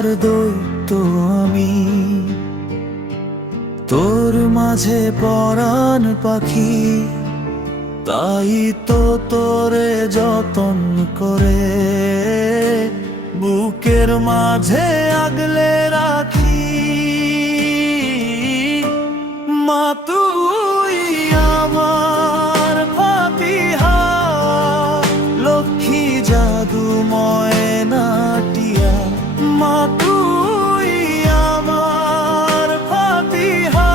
তোমার দৈত্য আমি, তোর মাঝে পরাণ পাখি, তাই তো তোরে যতন করে বুকের মাঝে আগলে রাখি। মা তুই আমার ফাতিহা, লক্ষ্মী জাদুময় নাটিয়া। মা তুই আমার ফাতিহা,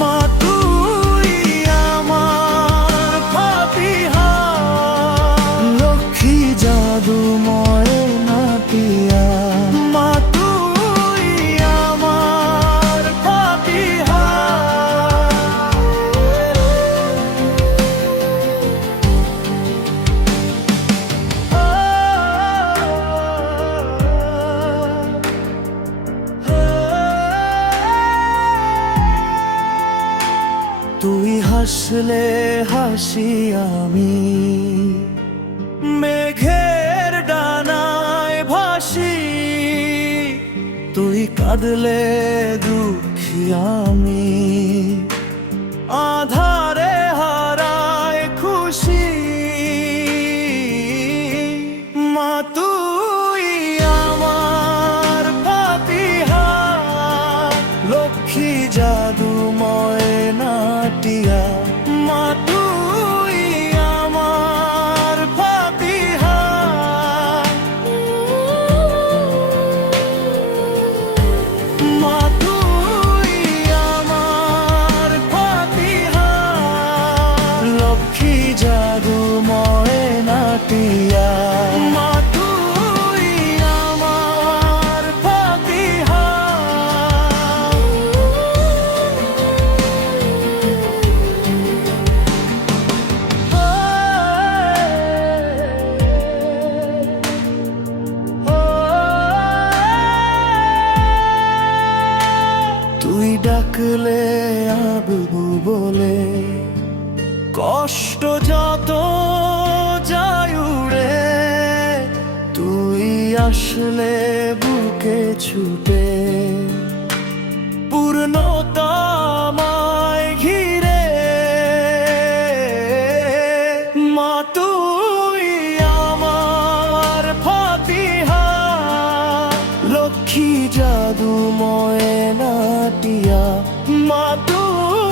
মা তুই আমার ফাতিহা, লক্ষ্মী জাদুময় নাটিয়া। মা তুই আমার ফাতিহা। তুই হাসলে হাসি আমি, মেঘের ডানায় ভাসি। তুই কাঁদলে দুঃখী আমি, আধারে হারায় খুশি। মা তুই আমার ফাতিহা, লক্ষ্মী জাদুময় নাটিয়া। মা তুই আমার ফাতিহা, মা তুই আমার ফাতিহা, লক্ষ্মী জাদুময় নাটিয়া। মা তুই আমার ফাতিহা। তুই ডাকলে আবু বলে কষ্ট যত যায় উড়ে। তুই আসলে বুকে ছুটে পূর্ণতা আমায় ঘিরে। মা তুই আমার ফাতিহা, লক্ষ্মী জাদুময় নাটিয়া। মা তুই